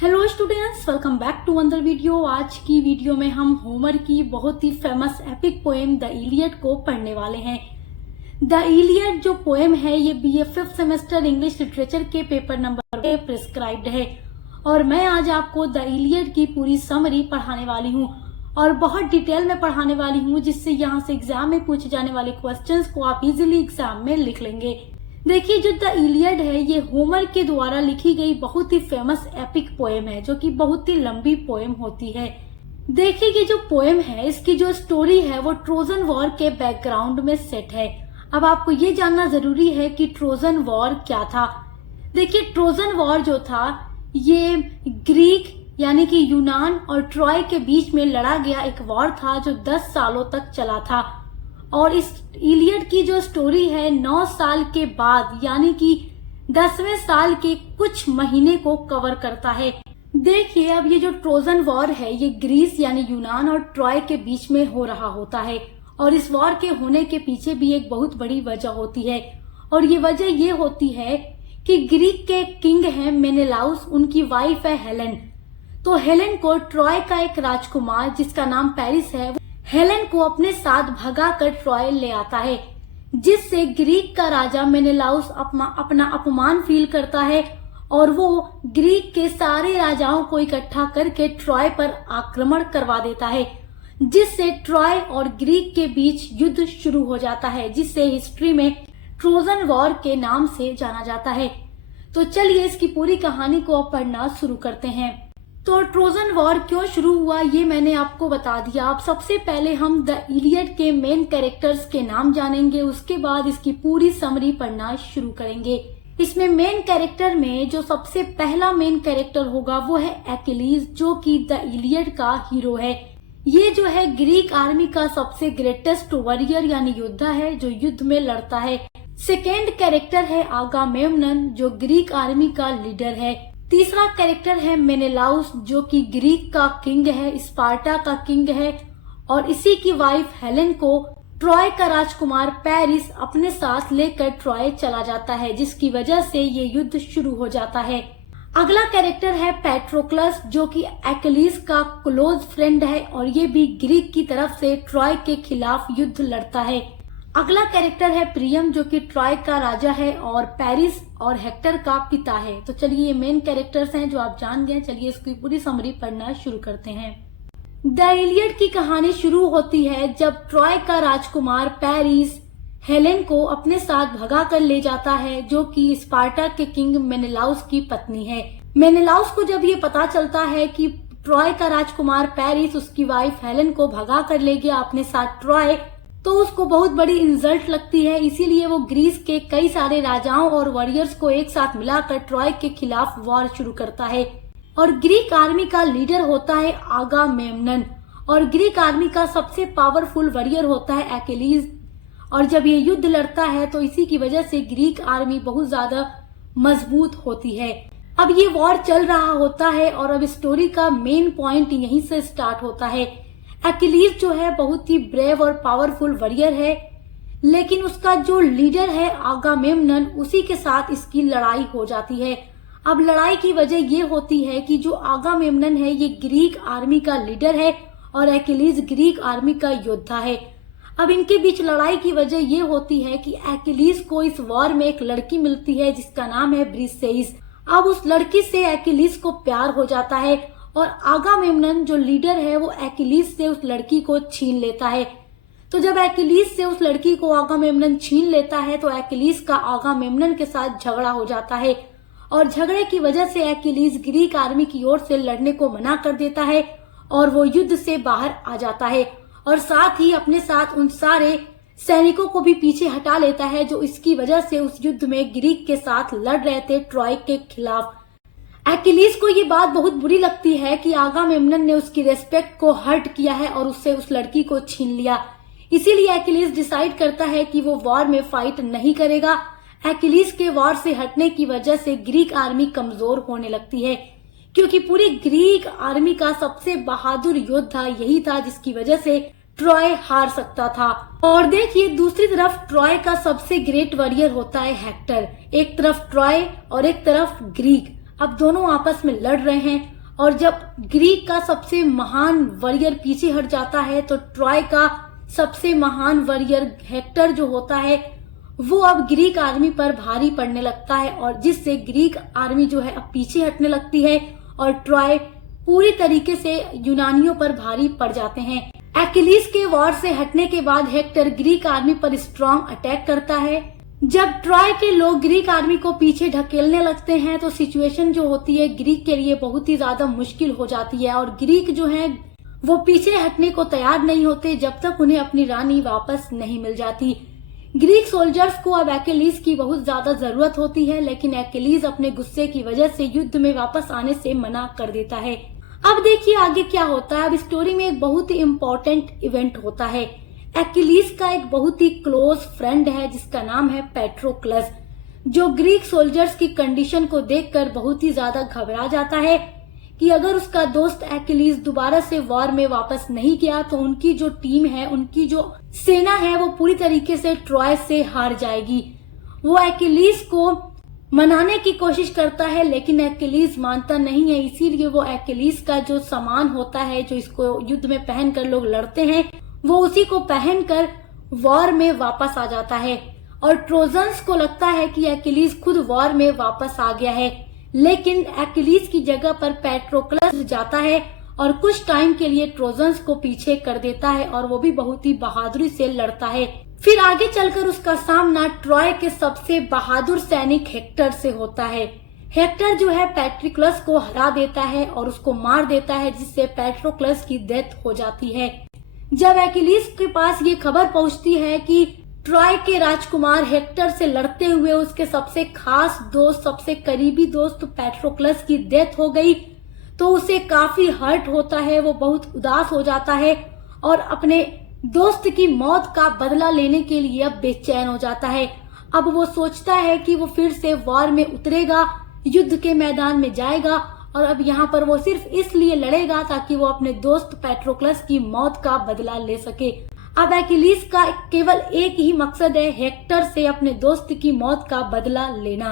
Hello students, welcome back to another video. आज की video में हम होमर की बहुत ही famous epic poem the Iliad को पढ़ने वाले हैं। द इलियड जो पोएम है ये BA 5th semester English literature के पेपर नंबर पे प्रिस्क्राइब्ड है और मैं आज आपको द इलियड की पूरी समरी पढ़ाने वाली हूँ और बहुत डिटेल में पढ़ाने वाली हूँ, जिससे यहाँ से एग्जाम में पूछे जाने वाले क्वेश्चंस को आप इजीली एग्जाम में लिख लेंगे। देखिए, जो द इलियड है ये होमर के द्वारा लिखी गई बहुत ही फेमस एपिक पोएम है, जो कि बहुत ही लंबी पोएम होती है। देखिए, ये जो पोएम है इसकी जो स्टोरी है वो ट्रोजन वॉर के बैकग्राउंड में सेट है। अब आपको ये जानना जरूरी है कि ट्रोजन वॉर क्या था। देखिए, ट्रोजन वॉर जो था ये ग्रीक यानी कि यूनान और ट्रॉय के बीच में लड़ा गया एक वॉर था जो 10 सालों तक चला था। और इस इलियड की जो स्टोरी है 9 साल के बाद यानी कि 10वें साल के कुछ महीने को कवर करता है। देखिए, अब ये जो ट्रोजन वॉर है ये ग्रीस यानी यूनान और ट्रॉय के बीच में हो रहा होता है और इस वॉर के होने के पीछे भी एक बहुत बड़ी वजह होती है और ये वजह ये होती है कि ग्रीक के किंग हैं मेनेलाउस, उनकी वाइफ है हेलेन। तो हेलेन को ट्रॉय का एक राजकुमार जिसका नाम पेरिस है, हेलेन को अपने साथ भगा कर ट्रॉय ले आता है, जिससे ग्रीक का राजा मेनेलाउस अपना अपमान फील करता है और वो ग्रीक के सारे राजाओं को इकट्ठा करके ट्रॉय पर आक्रमण करवा देता है, जिससे ट्रॉय और ग्रीक के बीच युद्ध शुरू हो जाता है, जिससे हिस्ट्री में ट्रोजन वॉर के नाम से जाना जाता है। तो चलिए इसकी पूरी कहानी को अब पढ़ना शुरू करते हैं। तो ट्रोजन वॉर क्यों शुरू हुआ ये मैंने आपको बता दिया। अब सबसे पहले हम द इलियड के मेन कैरेक्टर्स के नाम जानेंगे, उसके बाद इसकी पूरी समरी पढ़ना शुरू करेंगे। इसमें मेन कैरेक्टर में जो सबसे पहला मेन कैरेक्टर होगा वो है एक्किलीज, जो कि द इलियड का हीरो है। ये जो है ग्रीक आर्मी का सबसे ग्रेटेस्ट वॉरियर यानी योद्धा है जो युद्ध में लड़ता है। सेकेंड कैरेक्टर है आगामेम्नन, जो ग्रीक आर्मी का लीडर है। तीसरा कैरेक्टर है मेनेलाउस, जो कि ग्रीक का किंग है, स्पार्टा का किंग है और इसी की वाइफ हेलेन को ट्रॉय का राजकुमार पेरिस अपने साथ लेकर ट्रॉय चला जाता है, जिसकी वजह से ये युद्ध शुरू हो जाता है। अगला कैरेक्टर है पैट्रोक्लस, जो कि एक्किलीज का क्लोज फ्रेंड है और ये भी ग्रीक की तरफ से ट्रॉय के खिलाफ युद्ध लड़ता है। अगला कैरेक्टर है प्रियम, जो कि ट्रॉय का राजा है और पेरिस और हेक्टर का पिता है। तो चलिए ये मेन कैरेक्टर्स हैं जो आप जान गए। चलिए इसकी पूरी समरी पढ़ना शुरू करते हैं। द इलियड की कहानी शुरू होती है जब ट्रॉय का राजकुमार पेरिस हेलेन को अपने साथ भगा कर ले जाता है, जो कि स्पार्टा के किंग मेनेलाउस की पत्नी है। मेनेलाउस को जब ये पता चलता है कि ट्रॉय का राजकुमार पेरिस उसकी वाइफ हेलेन को भगा कर ले गया अपने साथ ट्रॉय, तो उसको बहुत बड़ी इंसल्ट लगती है। इसीलिए वो ग्रीस के कई सारे राजाओं और वॉरियर्स को एक साथ मिलाकर ट्रॉय के खिलाफ वॉर शुरू करता है और ग्रीक आर्मी का लीडर होता है आगामेम्नन और ग्रीक आर्मी का सबसे पावरफुल वॉरियर होता है एक्किलीज। और जब ये युद्ध लड़ता है तो इसी की वजह से ग्रीक आर्मी बहुत ज्यादा मजबूत होती है। अब ये वॉर चल रहा होता है और अब स्टोरी का मेन पॉइंट यहीं से स्टार्ट होता है। एक्किलीज जो है बहुत ही ब्रेव और पावरफुल वॉरियर है, लेकिन उसका जो लीडर है आगामेम्नन, उसी के साथ इसकी लड़ाई हो जाती है। अब लड़ाई की वजह ये होती है कि जो आगामेम्नन है ये ग्रीक आर्मी का लीडर है और एक्किलीज ग्रीक आर्मी का योद्धा है। अब इनके बीच लड़ाई की वजह ये होती है कि एक्किलीज को इस वॉर में एक लड़की मिलती है जिसका नाम है ब्रिसेइस। अब उस लड़की से एक्किलीज को प्यार हो जाता है और आगामेम्नन जो लीडर है वो एक्किलीज से उस लड़की को छीन लेता है। तो जब एक्किलीज से उस लड़की को आगामेम्नन छीन लेता है तो एक्किलीज का आगामेम्नन के साथ झगड़ा हो जाता है और झगड़े की वजह से एक्किलीज ग्रीक आर्मी की ओर से लड़ने को मना कर देता है और वो युद्ध से बाहर आ जाता है और साथ ही अपने साथ उन सारे सैनिकों को भी पीछे हटा लेता है जो इसकी वजह से उस युद्ध में ग्रीक के साथ लड़ रहे थे ट्रॉय के खिलाफ। एक्किलीज को ये बात बहुत बुरी लगती है कि आगामेम्नन ने उसकी रेस्पेक्ट को हर्ट किया है और उससे उस लड़की को छीन लिया। इसीलिए एक्किलीज डिसाइड करता है कि वो वॉर में फाइट नहीं करेगा। एक्किलीज के वॉर से हटने की वजह से ग्रीक आर्मी कमजोर होने लगती है, क्योंकि पूरी ग्रीक आर्मी का सबसे बहादुर योद्धा यही था जिसकी वजह से ट्रॉय हार सकता था। और देखिए, दूसरी तरफ ट्रॉय का सबसे ग्रेट वॉरियर होता है हेक्टर। एक तरफ ट्रॉय और एक तरफ ग्रीक। अब दोनों आपस में लड़ रहे हैं और जब ग्रीक का सबसे महान वॉरियर पीछे हट जाता है तो ट्रॉय का सबसे महान वॉरियर हेक्टर जो होता है वो अब ग्रीक आर्मी पर भारी पड़ने लगता है और जिससे ग्रीक आर्मी जो है अब पीछे हटने लगती है और ट्रॉय पूरी तरीके से यूनानियों पर भारी पड़ जाते हैं। एक्किलीज के वॉर से हटने के बाद हेक्टर ग्रीक आर्मी पर स्ट्रॉन्ग अटैक करता है। जब ट्रॉय के लोग ग्रीक आर्मी को पीछे ढकेलने लगते हैं तो सिचुएशन जो होती है ग्रीक के लिए बहुत ही ज्यादा मुश्किल हो जाती है और ग्रीक जो है वो पीछे हटने को तैयार नहीं होते जब तक उन्हें अपनी रानी वापस नहीं मिल जाती। ग्रीक सोल्जर्स को अब एक्किलीज की बहुत ज्यादा जरूरत होती है, लेकिन एक्किलीज अपने गुस्से की वजह से युद्ध में वापस आने से मना कर देता है। अब देखिए आगे क्या होता है। अब स्टोरी में एक बहुत ही इम्पोर्टेंट इवेंट होता है। एक्किलीज का एक बहुत ही क्लोज फ्रेंड है जिसका नाम है पैट्रोक्लस, जो ग्रीक सोल्जर्स की कंडीशन को देखकर बहुत ही ज्यादा घबरा जाता है कि अगर उसका दोस्त एक्किलीज दोबारा से वॉर में वापस नहीं गया तो उनकी जो टीम है, उनकी जो सेना है वो पूरी तरीके से ट्रॉय से हार जाएगी। वो एक्किलीज को मनाने की कोशिश करता है लेकिन एक्किलीज मानता नहीं है, इसीलिए वो एक्किलीज का जो सामान होता है जो इसको युद्ध में पहनकर लोग लड़ते हैं वो उसी को पहनकर वॉर में वापस आ जाता है और ट्रोजन्स को लगता है कि एक्किलीज खुद वॉर में वापस आ गया है, लेकिन एक्किलीज की जगह पर पैट्रोक्लस जाता है और कुछ टाइम के लिए ट्रोजन्स को पीछे कर देता है और वो भी बहुत ही बहादुरी से लड़ता है। फिर आगे चलकर उसका सामना ट्रॉय के सबसे बहादुर सैनिक हेक्टर से होता है। हेक्टर जो है पैट्रोक्लस को हरा देता है और उसको मार देता है जिससे पैट्रोक्लस की डेथ हो जाती है। जब एक्किलीज के पास ये खबर पहुंचती है कि ट्रॉय के राजकुमार हेक्टर से लड़ते हुए उसके सबसे खास दोस्त, सबसे करीबी दोस्त पैट्रोक्लस की डेथ हो गई, तो उसे काफी हर्ट होता है। वो बहुत उदास हो जाता है और अपने दोस्त की मौत का बदला लेने के लिए अब बेचैन हो जाता है। अब वो सोचता है कि वो फिर से वॉर में उतरेगा, युद्ध के मैदान में जाएगा और अब यहाँ पर वो सिर्फ इसलिए लड़ेगा ताकि वो अपने दोस्त पैट्रोक्लस की मौत का बदला ले सके। अब एक्किलीज का केवल एक ही मकसद है, हेक्टर से अपने दोस्त की मौत का बदला लेना।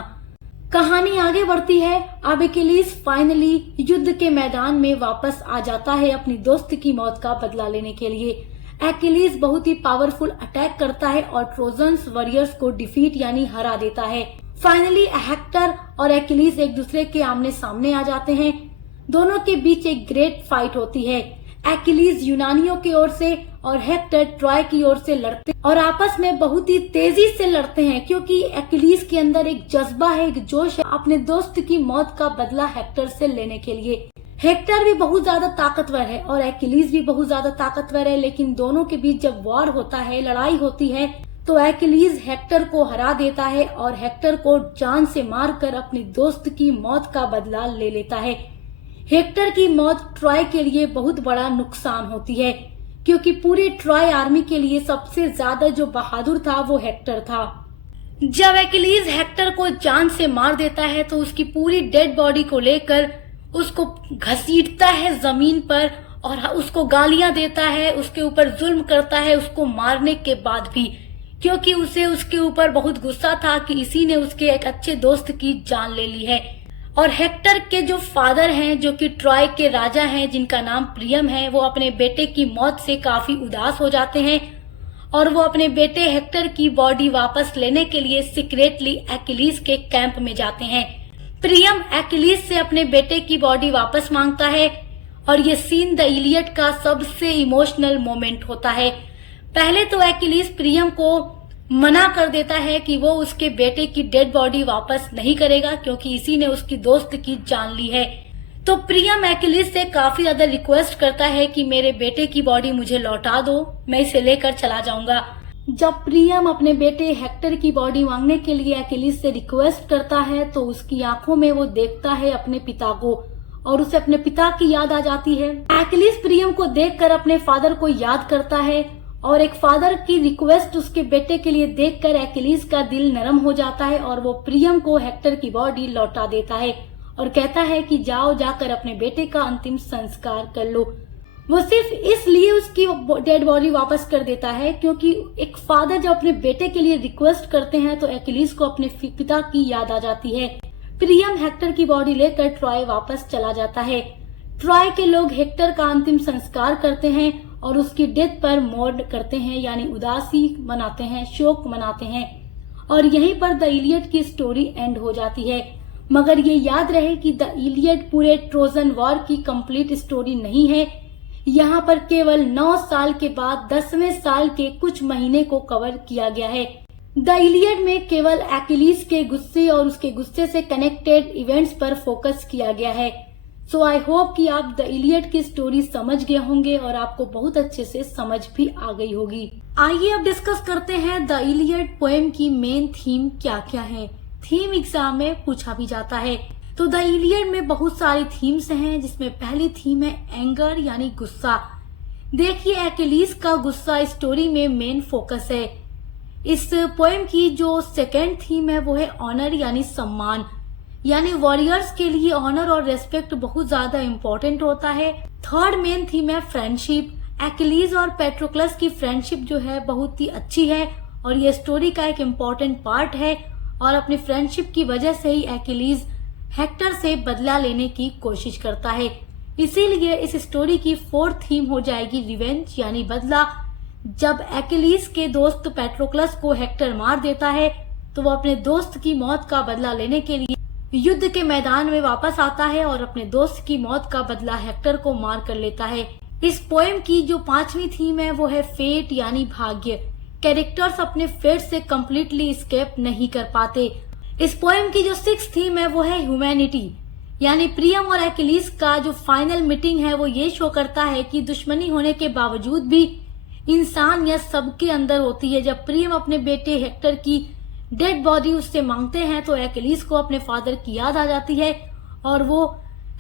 कहानी आगे बढ़ती है। अब एक्किलीज फाइनली युद्ध के मैदान में वापस आ जाता है अपनी दोस्त की मौत का बदला लेने के लिए। एक्किलीज बहुत ही पावरफुल अटैक करता है और ट्रोजन्स वॉरियर्स को डिफीट यानी हरा देता है। फाइनली हेक्टर और एक्किलीज एक दूसरे के आमने सामने आ जाते हैं। दोनों के बीच एक ग्रेट फाइट होती है। एक्किलीज यूनानियों की ओर से और हेक्टर ट्रॉय की ओर से लड़ते और आपस में बहुत ही तेजी से लड़ते हैं क्योंकि एक्किलीज के अंदर एक जज्बा है, एक जोश है अपने दोस्त की मौत का बदला हेक्टर से लेने के लिए। हेक्टर भी बहुत ज्यादा ताकतवर है और एक्किलीज भी बहुत ज्यादा ताकतवर है, लेकिन दोनों के बीच जब वॉर होता है, लड़ाई होती है, तो एक्किलीज हेक्टर को हरा देता है और हेक्टर को जान से मारकर अपनी दोस्त की मौत का बदला ले लेता है। हेक्टर की मौत ट्रॉय के लिए बहुत बड़ा नुकसान होती है क्योंकि पूरे ट्रॉय आर्मी के लिए सबसे ज्यादा जो बहादुर था वो हेक्टर था। जब एक्किलीज हेक्टर को जान से मार देता है तो उसकी पूरी डेड बॉडी को लेकर उसको घसीटता है जमीन पर और उसको गालियां देता है, उसके ऊपर जुल्म करता है उसको मारने के बाद भी, क्योंकि उसे उसके ऊपर बहुत गुस्सा था कि इसी ने उसके एक अच्छे दोस्त की जान ले ली है। और हेक्टर के जो फादर हैं, जो कि ट्रॉय के राजा हैं जिनका नाम प्रियम है, वो अपने बेटे की मौत से काफी उदास हो जाते हैं और वो अपने बेटे हेक्टर की बॉडी वापस लेने के लिए सीक्रेटली एक्किलीज के कैंप में जाते हैं। प्रियम एक्किलीज से अपने बेटे की बॉडी वापस मांगता है और ये सीन द इलियड का सबसे इमोशनल मोमेंट होता है। पहले तो एक्किलीज प्रियम को मना कर देता है कि वो उसके बेटे की डेड बॉडी वापस नहीं करेगा क्योंकि इसी ने उसकी दोस्त की जान ली है। तो प्रियम एक्किलीज से काफी ज्यादा रिक्वेस्ट करता है कि मेरे बेटे की बॉडी मुझे लौटा दो, मैं इसे लेकर चला जाऊंगा। जब प्रियम अपने बेटे हेक्टर की बॉडी मांगने के लिए एक्किलीज से रिक्वेस्ट करता है तो उसकी आंखों में वो देखता है अपने पिता को और उसे अपने पिता की याद आ जाती है। एक्किलीज प्रियम को देखकर अपने फादर को याद करता है और एक फादर की रिक्वेस्ट उसके बेटे के लिए देखकर एक्किलीज का दिल नरम हो जाता है और वो प्रियम को हेक्टर की बॉडी लौटा देता है और कहता है कि जाओ, जाकर अपने बेटे का अंतिम संस्कार कर लो। वो सिर्फ इसलिए उसकी डेड बॉडी वापस कर देता है क्योंकि एक फादर जब अपने बेटे के लिए रिक्वेस्ट करते हैं तो एक्किलीज को अपने पिता की याद आ जाती है। प्रियम हेक्टर की बॉडी लेकर ट्रॉय वापस चला जाता है। ट्रॉय के लोग हेक्टर का अंतिम संस्कार करते हैं और उसकी डेथ पर मौर्न करते हैं, यानी उदासी मनाते हैं, शोक मनाते हैं, और यहीं पर द इलियड की स्टोरी एंड हो जाती है। मगर ये याद रहे कि द इलियड पूरे ट्रोजन वॉर की कंप्लीट स्टोरी नहीं है। यहाँ पर केवल 9 साल के बाद 10वें साल के कुछ महीने को कवर किया गया है। द इलियड में केवल एक्किलीज के गुस्से और उसके गुस्से से कनेक्टेड इवेंट्स पर फोकस किया गया है। सो आई होप कि आप द इलियड की स्टोरी समझ गए होंगे और आपको बहुत अच्छे से समझ भी आ गई होगी। आइए अब डिस्कस करते हैं द इलियड पोएम की मेन थीम क्या क्या है। थीम एग्जाम में पूछा भी जाता है। तो द इलियड में बहुत सारी थीम्स हैं, जिसमें पहली थीम है एंगर यानी गुस्सा। देखिए, एक्किलीज का गुस्सा स्टोरी में मेन फोकस है। इस पोएम की जो सेकेंड थीम है वो है ऑनर यानी सम्मान, यानी वॉरियर्स के लिए ऑनर और रेस्पेक्ट बहुत ज्यादा इम्पोर्टेंट होता है। थर्ड मेन थीम है फ्रेंडशिप। एक्किलीज और पेट्रोक्लस की फ्रेंडशिप जो है बहुत ही अच्छी है और ये स्टोरी का एक इम्पोर्टेंट पार्ट है, और अपनी फ्रेंडशिप की वजह से ही एक्किलीज हेक्टर से बदला लेने की कोशिश करता है। इसीलिए इस स्टोरी की फोर्थ थीम हो जाएगी रिवेंज यानी बदला। जब एक्किलीज के दोस्त पेट्रोक्लस को हेक्टर मार देता है तो वो अपने दोस्त की मौत का बदला लेने के लिए युद्ध के मैदान में वापस आता है और अपने दोस्त की मौत का बदला हेक्टर को मार कर लेता है। इस पोएम की जो 5वीं थीम है वो है फेट यानी भाग्य। कैरेक्टर्स अपने फेट से कम्प्लीटली स्केप नहीं कर पाते। इस पोएम की जो 6th थीम है वो है ह्यूमैनिटी, यानी प्रियम और एक्किलीज का जो फाइनल मीटिंग है वो ये शो करता है कि दुश्मनी होने के बावजूद भी इंसानियत सबके अंदर होती है। जब प्रियम अपने बेटे हेक्टर की डेड बॉडी उससे मांगते हैं तो एक्किलीज को अपने फादर की याद आ जाती है और वो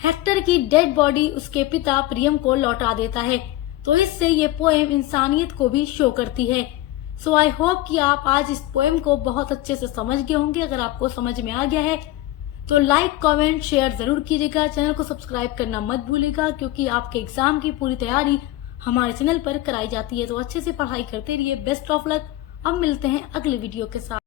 हेक्टर की डेड बॉडी उसके पिता प्रियम को लौटा देता है। तो इससे ये पोएम इंसानियत को भी शो करती है। सो आई होप कि आप आज इस पोएम को बहुत अच्छे से समझ गए होंगे। अगर आपको समझ में आ गया है तो लाइक, कमेंट, शेयर जरूर कीजिएगा। चैनल को सब्सक्राइब करना मत भूलिएगा, क्योंकि आपके एग्जाम की पूरी तैयारी हमारे चैनल पर कराई जाती है। तो अच्छे से पढ़ाई करते रहिए। Best of luck. अब मिलते हैं अगले वीडियो के साथ।